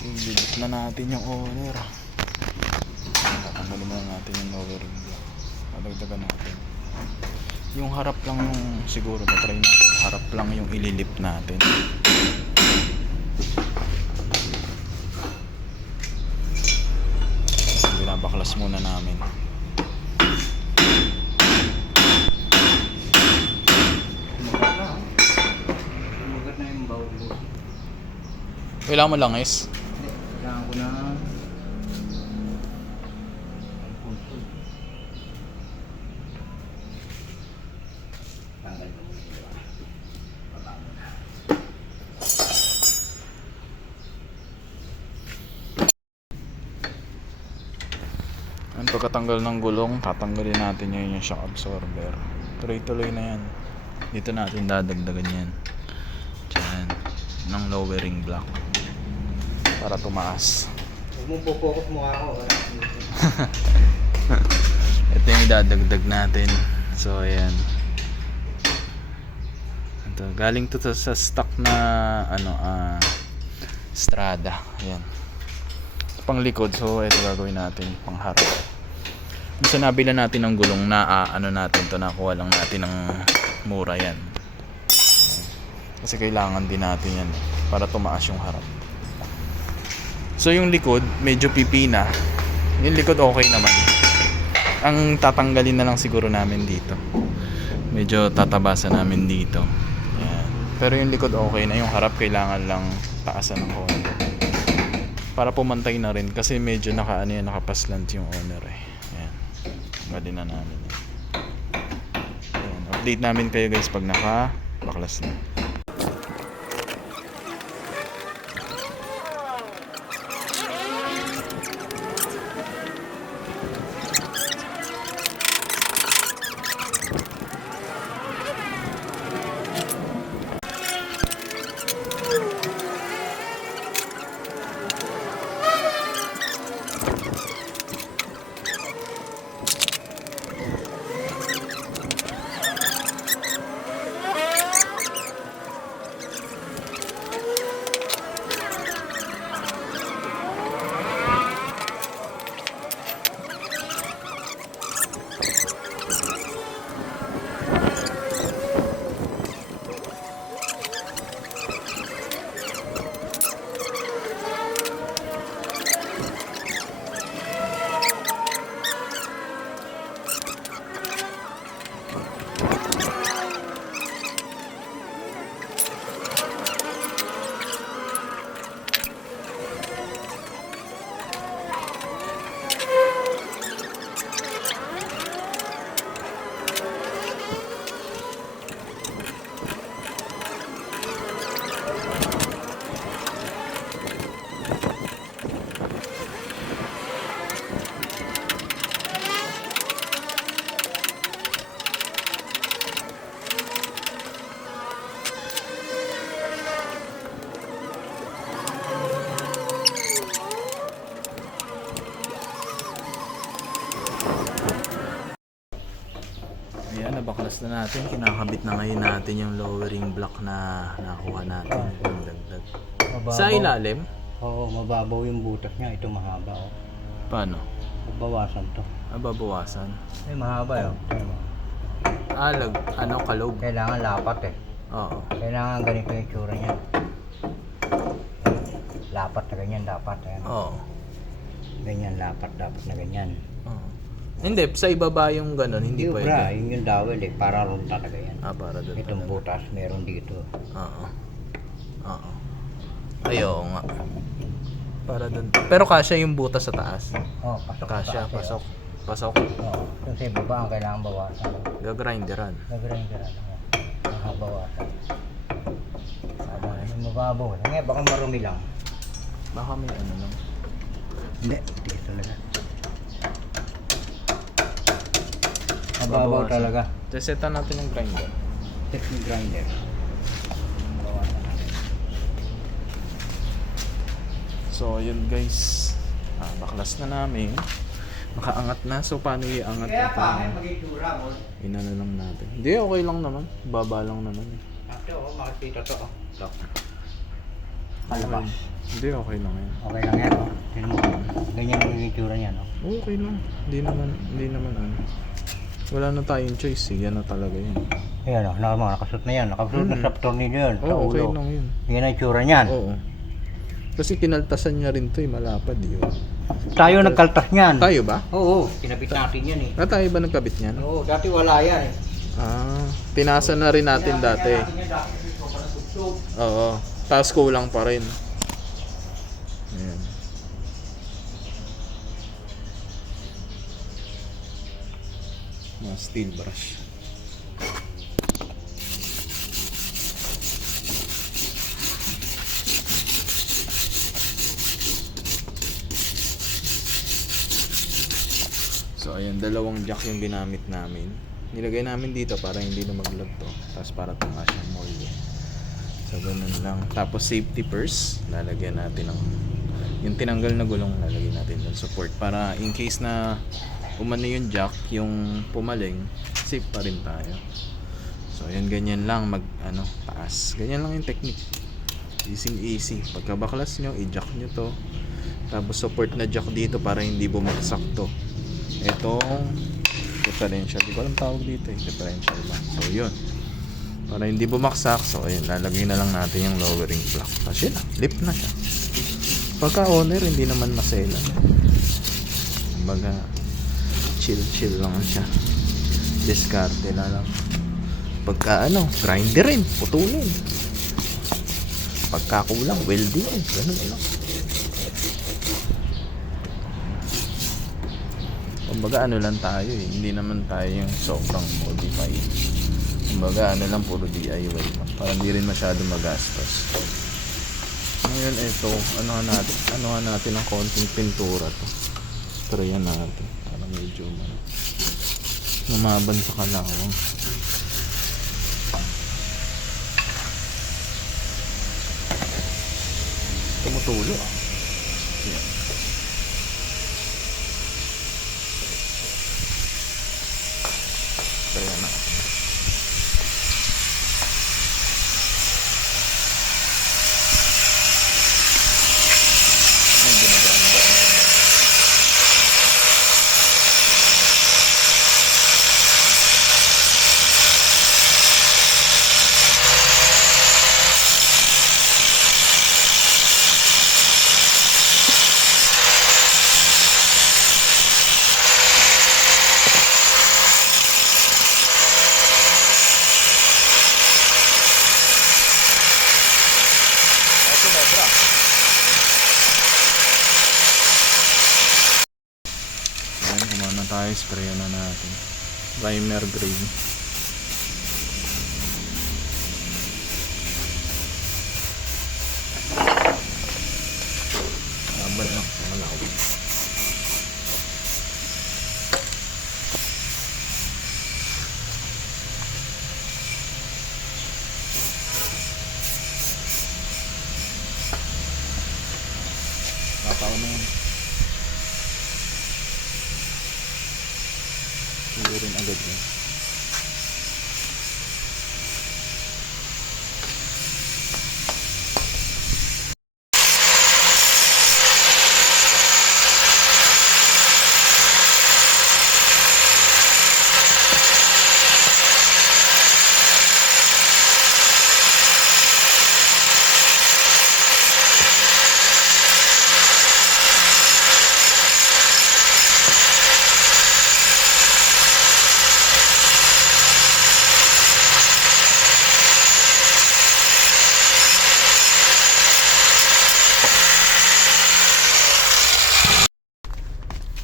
Ililip na natin yung owner. Tatanggalin muna natin yung lowering block. Padagdagan natin. Yung harap lang yung siguro na-try natin. Harap lang yung ililip natin. Binabaklas muna namin. Kailangan mo langis. Kailangan ko na tanggal ko muna yung diba? Baba mo na. Ang pagkatanggal ng gulong, tatanggalin natin yung shock absorber. Tuloy-tuloy na yan. Dito natin dadagdagan yan. Diyan. Ng lowering block. Para tumaas. Huwag mong pupukot mo ako. Ito yung idadagdag natin. So ayan. Ito, galing to sa stock na Strada. Ayan. Pang likod. So ito gagawin natin pang harap. Kung sinabi lang natin ng gulong na natin to, nakuha lang natin ng mura yan. Kasi kailangan din natin yan para tumaas yung harap. So yung likod medyo pipina. Yung likod okay naman. Ang tatanggalin na lang siguro namin dito. Medyo tatabasan namin dito. Yan. Pero yung likod okay na. Yung harap kailangan lang taasan ng konti. Para pumantay na rin kasi medyo nakapaslant yung owner eh. Yan. Tanggalin na namin. Yan. Update namin kayo guys pag baklas na. Ayan, nabaklas na natin. Kinakabit na ngayon natin yung lowering block na nakuha natin. Yung dagdag. Sa ilalim? Oo, mababaw yung butas niya. Ito mahaba. Oh. Paano? Babawasan to. Babawasan. Ay, mahaba yun. Kalog. Kailangan lapat eh. Oo. Kailangan ganito yung tsura niya. Lapat na ganyan dapat. Ayan. Oo. Ganyan lapat dapat na ganyan. Oo. Hindi, sa ibaba yung ganun, hindi Yung pwede. yun yung dowel eh. Para ron talaga yan. Para doon. Itong butas meron dito. Oo. Oo. Ayaw nga. Para doon. Pero kasya yung butas sa taas. Oh, pasok. Kasya, pasok. Pasok. Oo. Yung sa ibaba ang kailangan bawasan. Gagrinderan. Nagray ka lang. Nakabawasan. Yung mababaw. Ngayon baka marumi lang. Baka may lang. Hindi. Dito na lang. Mababaw talaga. Resetan natin yung grinder. Technic grinder. Bawasan natin. So yun guys, baklas na namin. Nakaangat na. So paano iangat? Kaya pa, mag-itura mo. Inano lang natin. Hindi, okay lang naman. Baba lang naman. Ito, makikita to. Palabas. Hindi, okay lang yan. Okay lang yan, oh. Tingnan mo. Ganyan yung itsura niya, no? Okay lang. Hindi naman ano. Wala na tayong choice eh. Yan na talaga yun. Ayan, oh. Nakasut na yan. Nakasut na sa tornillo yan. Sa Oo, okay ulo. lang yun. Yan ang itsura niyan. Oo. Kasi kinaltasan niya rin to eh. Malapad yun. Tayo nagkaltas niyan. Tayo ba? Oo, kinabit natin yan eh. Tayo ba nagkabit niyan? Oo, dati wala yan eh. Pinasa na rin natin dati. Oo. Tapos kulang pa rin. Ayan. Mga steel brush. So ayan, dalawang jack yung ginamit namin. Nilagay namin dito para hindi na mag-lag to. Tapos para tumaas yung molde. So ganun lang. Tapos safety purse, lalagyan natin ng yung tinanggal na gulong, lalagyan natin ng support para in case na umano yung jack, yung pumaling, safe pa rin tayo. So ayan, ganyan lang taas. Ganyan lang yung technique. Easy. Pagka baklas nyo, i-jack nyo to. Tapos support na jack dito para hindi bumagsak to. Itong differential, di ko alam tawag dito eh, differential ba. So yun, para hindi bumaksak. So ayun, lalagay na lang natin yung lowering block. Kasi yun, lip na siya. Pagka owner, hindi naman masela. Kumbaga chill lang siya. Diskarte na lang. Pagka grinder rin, putulin. Pagka kulang, welding, ganun lang. Kumbaga lang tayo eh, hindi naman tayo yung sobrang modified. Kumbaga lang, puro DIY lang, para hindi rin masyado magastos. Ngayon ito, ano natin ng konting pintura to. Tryan natin para medyo lumaban sa kalawang. Tumutulo ah. Yan. Kaya na. Ay, ginaganda na. Ito na, bra. Ayan, kumana tayo, sprayan na natin. Primer grade. Laban lang, malawin. Papaw na yan. Hindi rin agad yan.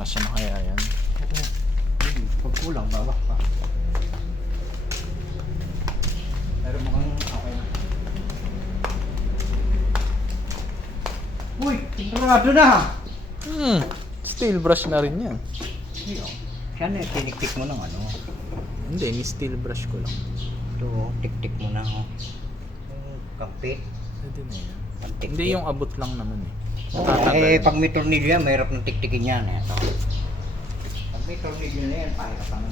Kasya na kaya yan? Pag kulang, bawa pa. Pero mukhang okay na. Uy, sigurado na! Steel brush na rin yan. Yan eh, tiniktik mo ng ano. Hindi, steel brush ko lang. Ito, tik-tik mo na. Oh. Yung kampit. Pwede na yan. Ang tik-tik. Hindi, yung abot lang naman eh. Eh, pag may tornilyo yan, mahirap ng tiktikin yan. Ito. Pag may tornilyo na yan, pahirap ka na.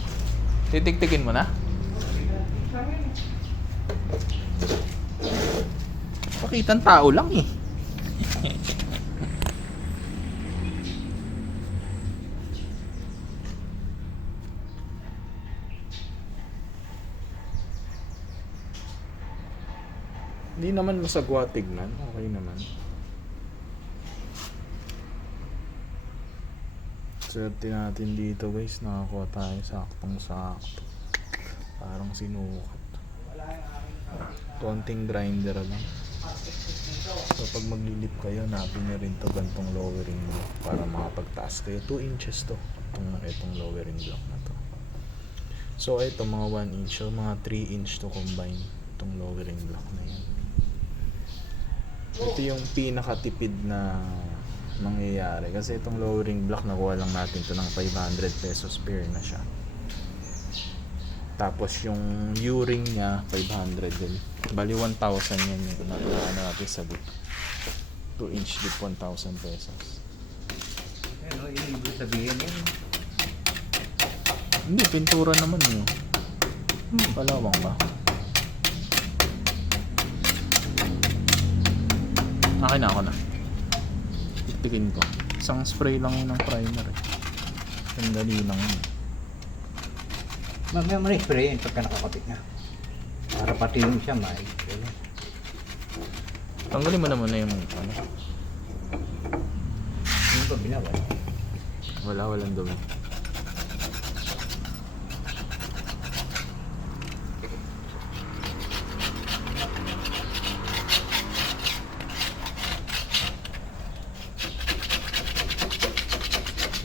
Titiktikin mo na? Pakitang tao lang eh. Hindi naman masagwa tignan. Okay naman. Swerte natin dito guys. Nakakuha tayo saktong sakto. Parang sinukat. Konting grinder lang. So pag maglilip kayo, napin nyo rin to gantong lowering block para makapagtaas kayo. 2 inches to. Itong lowering block na to. So ito mga 1 inch. So mga 3 inch to combine. Itong lowering block na yan. Ito yung pinakatipid na mangyayari. Kasi itong lowering block, nakuha lang natin to ng 500 pesos pair na siya. Tapos yung U-ring niya, 500 din. Bali 1,000 yan yung ano natin sa lip. 2 inch lip, 1,000 pesos. Ano, yung ibig sabihin yun. Hindi, pintura naman yun. Palawang ba? Akin na ako na. Tiktikin ko. Isang spray lang yun ng primer eh. Sandali lang yun. Mamaya mo na spray yun pagka nakakapit na. Para pati yung siya may. Tanggalin mo naman na yung ano. Yung ba binawa? Walang dumi.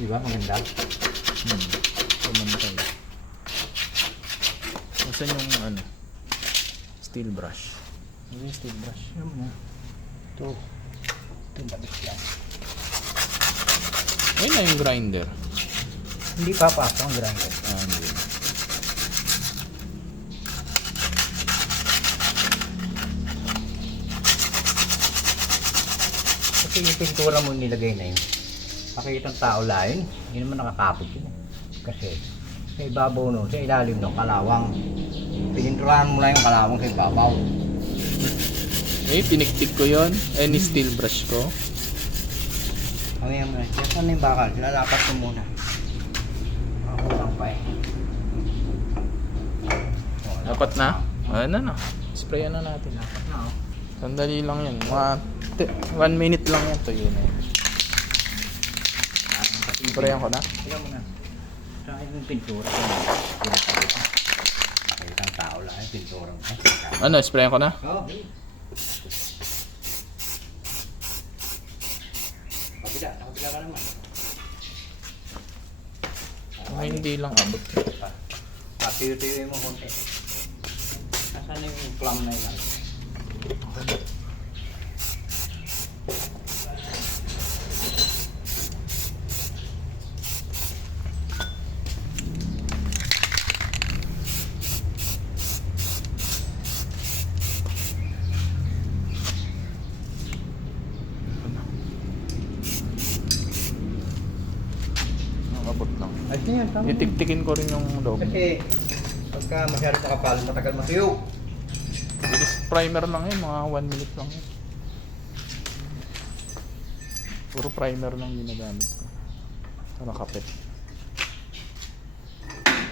Diba maganda? Pumantay. Saan yung ano? Steel brush. Ano yung steel brush? Yan mo. Ito. Ito labis yan. Ayun na yung grinder. Hindi papasok ang grinder. Hindi. Kasi yung pintura mo nilagay na yun. Pakitang tao lain, hindi naman nakakapit yun. Kasi sa ibabaw no, sa ilalim no, kalawang. Pininturahan mo lang yung kalawang sa ibabaw. Eh, piniktik ko yon. Eh, ni steel brush ko. Kami mo na, saan yung bakal? Lalapat ko muna. Ako lang pa eh. Dapat na? Ano na? Sprayan na natin. Lapat na oh. Sandali lang yan. Mga 1 minute lang yan. Tuyo na yun. Sprayan ko na? Tignan mo na. Sa akin yung pintura ko. Pakitang tao lang yung pintura mo. Ano, sprayan ko na? Oo. Nakapila ka naman. Ay, hindi lang abot. Patiyo-tiyo mo konti. Nasaan na yung plum na yun? Abot lang. Ay, yan. Tama. Itiktikin ko rin yung loob. Kasi pagka masyado makapal, matagal matuyo. Bilis primer lang yun. Mga 1 minute lang yun. Puro primer lang ginagamit ko. Para kapit.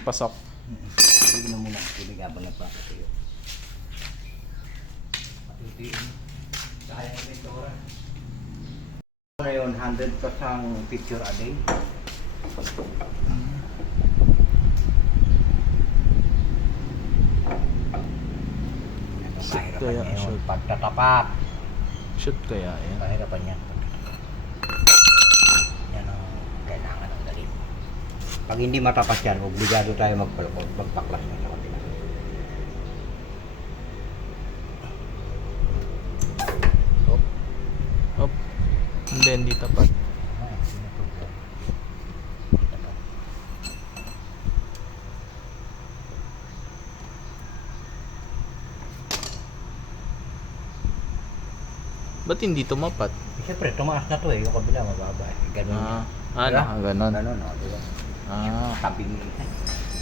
Pasok. Sige na muna. Sige habang nagpapatuyo. Patuyo. Kaya ng pintura. Ano yun? 100 ang picture a day. Shoot kaya, shoot. Pagtatapat. Shoot kaya yan. Pahirapan niya. Yan ang kailangan ng galing. Pag hindi matapas yan, obligado tayo magpaklas na sa kapila. Hop. Hindi, hindi tapat. Ba't hindi tumapat? Siyempre, tumaas na to eh. Yung kabila, mababa eh. Ganun. Ganon. Ganun, no? Diba? Tabing.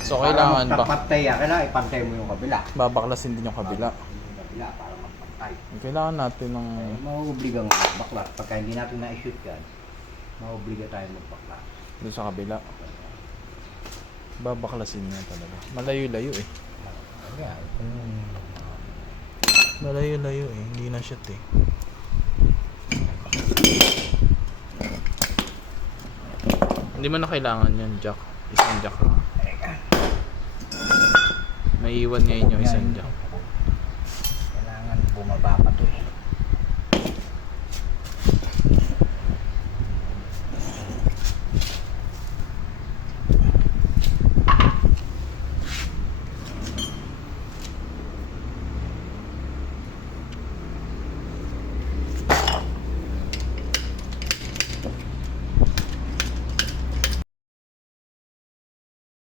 So, kailangan Para magpapantay, kailangan ipantay mo yung kabila. babaklasin din yung kabila. Yung kabila, para magpantay. Ay, Kailangan natin ng... mauobliga nga baklas. Pagka hindi natin na-shoot yan, mauobliga tayo magbaklas. Doon sa kabila. Babaklasin niya talaga. Malayo-layo eh. Ayan. Malayo-layo eh. Hindi na shoot eh. Hindi mo na kailangan yan, jack. Isang jack lang. May iwan ngayon yung isang jack.